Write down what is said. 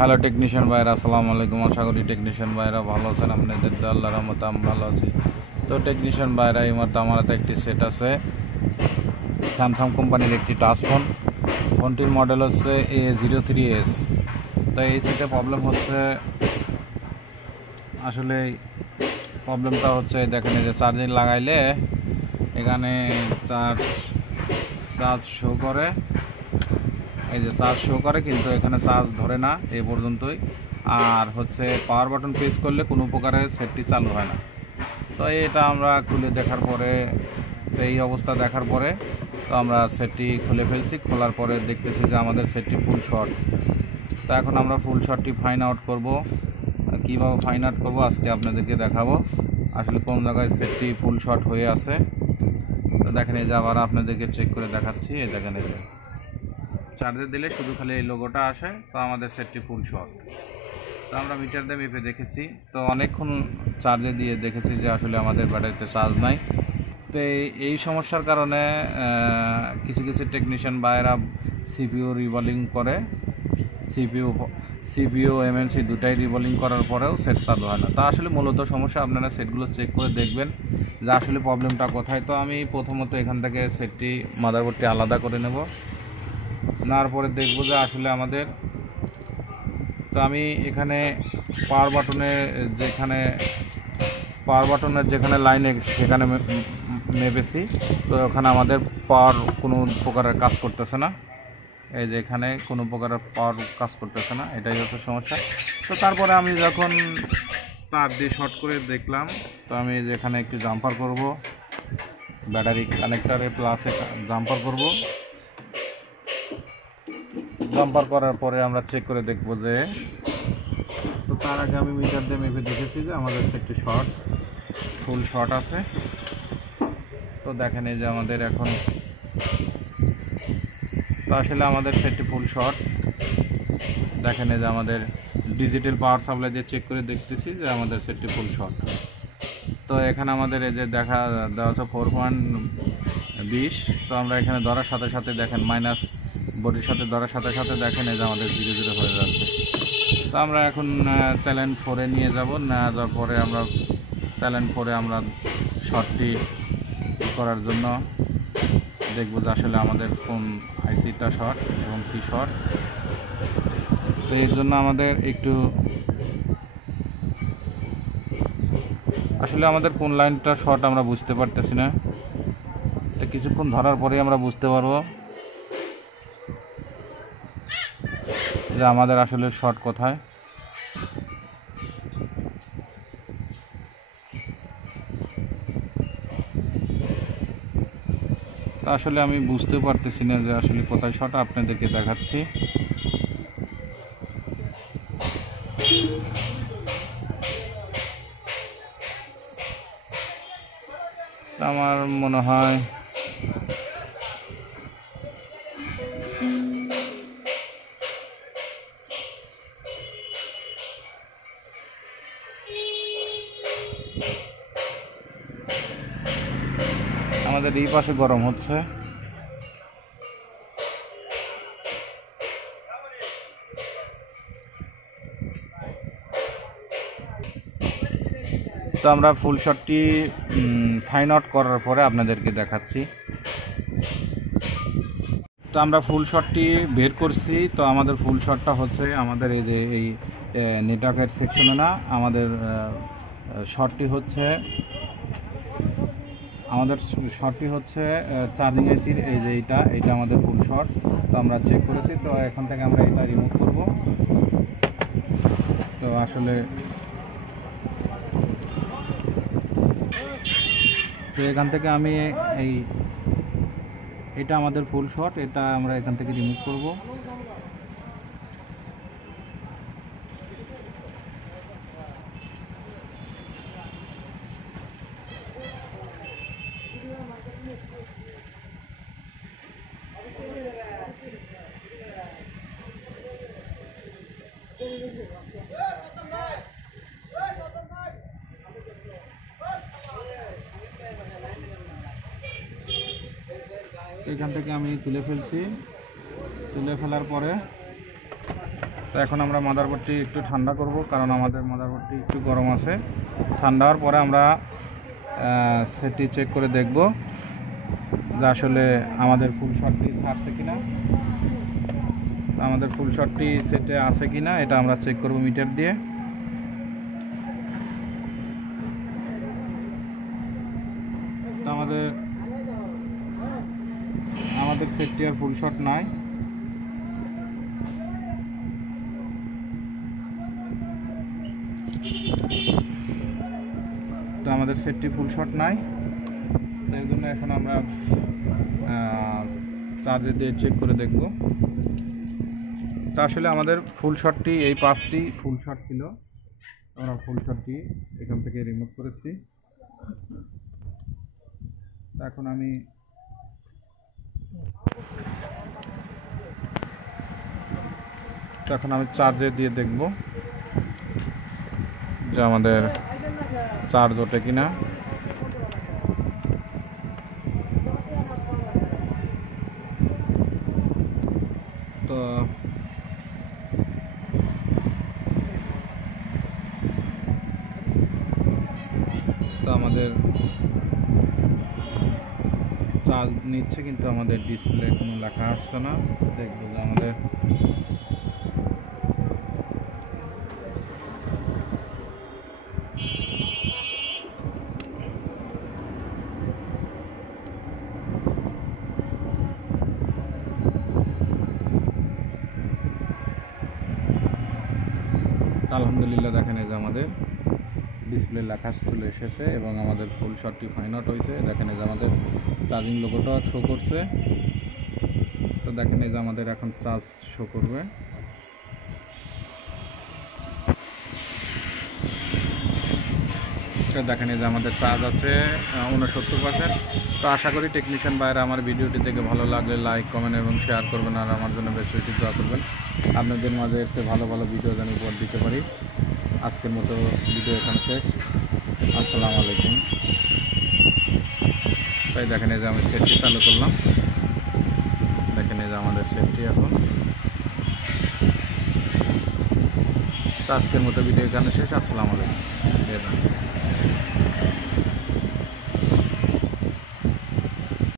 Hello technician ভাইরা, আসসালামু আলাইকুম। আশা করি টেকনিশিয়ান ভাইরা ভালো আছেন। আপনাদের আল্লাহর রহমতে আমি ভালো আছি। তো টেকনিশিয়ান ভাইরা, এই মুহূর্তে আমার হাতে একটি সেট আছে স্যামসাং কোম্পানির একটি টাচ ফোন। ফোনটির মডেল হচ্ছে A03s। তো এই সেটে প্রবলেম হচ্ছে, আসলে প্রবলেমটা হচ্ছে দেখেন, এই যে চার্জিং লাগাইলে এখানে চার্জ শো করে, এই যে চার্জ শো করে, কিন্তু এখানে চার্জ ধরে না এই পর্যন্তই। আর হচ্ছে পাওয়ার বাটন প্রেস করলে কোনো প্রকারের সেটটি চালু হয় না। তো এটা আমরা খুলে দেখার পরে, এই অবস্থা দেখার পরে তো আমরা সেটটি খুলে ফেলছি। খোলার পরে দেখতেছি যে আমাদের সেটটি ফুল শর্ট। তো এখন আমরা ফুল শর্টটি ফাইন আউট করব। কীভাবে ফাইন আউট করবো আজকে আপনাদেরকে দেখাবো, আসলে কোন জায়গায় সেটটি ফুল শর্ট হয়ে আছে। তো দেখেন, এই যে আবার আপনাদেরকে চেক করে দেখাচ্ছি। এই দেখেন, এই যে চার্জে দিলে শুধু খালি এই লোগোটা আসে, তো আমাদের সেটটি ফুল শর্ট। তো আমরা মিটার দিয়ে মেপে দেখেছি, তো অনেকক্ষণ চার্জে দিয়ে দেখেছি যে আসলে আমাদের ব্যাটারিতে চার্জ নাই। তো এই সমস্যার কারণে কিছু কিছু টেকনিশিয়ান ভাইয়েরা সিপিইউ রিভলিং করে, সিপিইউ এমএনসি দুটাই রিভলিং করার পরেও সেট চালু হয় না। তা আসলে মূলত সমস্যা, আপনারা সেটগুলো চেক করে দেখবেন যে আসলে প্রবলেমটা কোথায়। তো আমি প্রথমত এখান থেকে সেটটি মাদারবোর্ডটি আলাদা করে নেব, নেওয়ার পরে দেখব যে আসলে আমাদের, তো আমি এখানে পাওয়ার বাটনের যেখানে লাইনে সেখানে মেপেছি। তো ওখানে আমাদের পাওয়ার কোনো প্রকারের কাজ করতেছে না। এই যে এখানে কোনো প্রকারের পাওয়ার কাজ করতেছে না, এটাই হচ্ছে সমস্যা। তো তারপরে আমি যখন তার দিয়ে শর্ট করে দেখলাম, তো আমি যেখানে একটু জাম্পার করব, ব্যাটারি কানেক্টারে প্লাসে জাম্পার করব। জাম্পার করার পরে আমরা চেক করে দেখব যে, তো তার আগে আমি মিটার দিয়ে মেপে দেখেছি যে আমাদের সেটটি ফুল শর্ট আছে। তো দেখেন, এই যে আমাদের এখন, তো আসলে আমাদের সেটটি ফুল শর্ট। দেখেন, এই যে আমাদের ডিজিটাল পাওয়ার সাপ্লাই দিয়ে চেক করে দেখতেছি যে আমাদের সেটটি ফুল শর্ট। তো এখানে আমাদের এই যে দেওয়া আছে 4.20। তো আমরা এখানে ধরার সাথে সাথে দেখেন মাইনাস বডির সাথে ধরার সাথে সাথে দেখেন এই যে আমাদের 0 হয়ে যাচ্ছে। তো আমরা এখন চ্যালেঞ্জ 4-এ নিয়ে যাব। নেওয়া যাওয়ার পরে আমরা চ্যালেঞ্জ 4-এ আমরা শর্টটি করার জন্য দেখব যে আসলে আমাদের কোন আইসিটা শর্ট এবং কি শর্ট। তো এর জন্য আমাদের একটু, আসলে আমাদের কোন লাইনটা শর্ট আমরা বুঝতে পারতেছি না। তো কিছুক্ষণ ধরার পরে আমরা বুঝতে পারবো যে আমাদের আসলে শর্ট কোথায়। তা আসলে আমি বুঝতে পারতেছি না যে আসলে কোথায় শর্ট, আপনাদেরকে দেখাচ্ছি। আমার মনে হয় আমাদের এই পাশে গরম হচ্ছে। তো আমরা ফুল শটটি ফাইন আউট করার পরে আপনাদেরকে দেখাচ্ছি। তো আমরা ফুল শটটি বের করছি। তো আমাদের ফুল শটটা হচ্ছে আমাদের এই যে এই নেটওয়ার্কের সেকশনে না, আমাদের শটটি হচ্ছে চার্জিং আইসির এই যে এইটা আমাদের ফুল শট। তো আমরা চেক করেছি। তো এখান থেকে আমরা এটা রিমুভ করব। তো আসলে তো এখান থেকে আমি এটা আমাদের ফুল শট, এটা আমরা এখান থেকে রিমুভ করব। এখান থেকে আমি তুলে ফেলছি। তুলে ফেলার পরে তো এখন আমরা মাদারবোর্ডটি একটু ঠান্ডা করব, কারণ আমাদের মাদারবোর্ডটি একটু গরম আছে। ঠান্ডা হওয়ার পরে আমরা সেটটি চেক করে দেখব যে আসলে আমাদের ফুল শটটি ছাড়ছে কিনা, আমাদের ফুল শটটি সেটে আছে কিনা এটা আমরা চেক করব মিটার দিয়ে। তো আমাদের সেটটি আর ফুল শট নাই। তো আমাদের সেটটি ফুল শট নাই, তাই জন্য এখন আমরা চার্জার দিয়ে চেক করে দেখব। তো আসলে আমাদের ফুল শটটি এই পাঁচটি ফুল শট ছিল, আমরা ফুল শটটি এখান থেকে রিমুভ করেছি। তো এখন আমি চার্জার দিয়ে দেখব যে আমাদের চার্জ ওঠে কিনা। তো আমাদের চার্জ নিচ্ছে, কিন্তু আমাদের ডিসপ্লে কোনো লেখা আসছে না। দেখব যে আমাদের আলহামদুলিল্লাহ দেখেন এই যে আমাদের ডিসপ্লে লেখা চলে এসেছে এবং আমাদের ফুল শটটি ফাইন আউট হয়েছে। দেখেন এই যে আমাদের চার্জিং লোগোটা শো করছে। তো দেখেন এই যে আমাদের এখন চার্জ শো করবে। তো দেখেন এই যে আমাদের চার্জ আছে 69%। তো আশা করি টেকনিশিয়ান ভাইরা আমার ভিডিওটি দেখে ভালো লাগলে লাইক, কমেন্ট এবং শেয়ার করবেন, আর আমার জন্য বেশি বেশি দোয়া করবেন। আপনাদের মাঝে এসে ভালো ভালো ভিডিও যেন উপহার দিতে পারি। আজকের মতো ভিডিও এখানে শেষ। আসসালামু আলাইকুম। তাই দেখেন এই যে আমি সেটটি চালু করলাম। দেখেন এই যে আমাদের সেটটি এখন। আজকের মতো ভিডিও এখানে শেষ। আসসালামু আলাইকুম।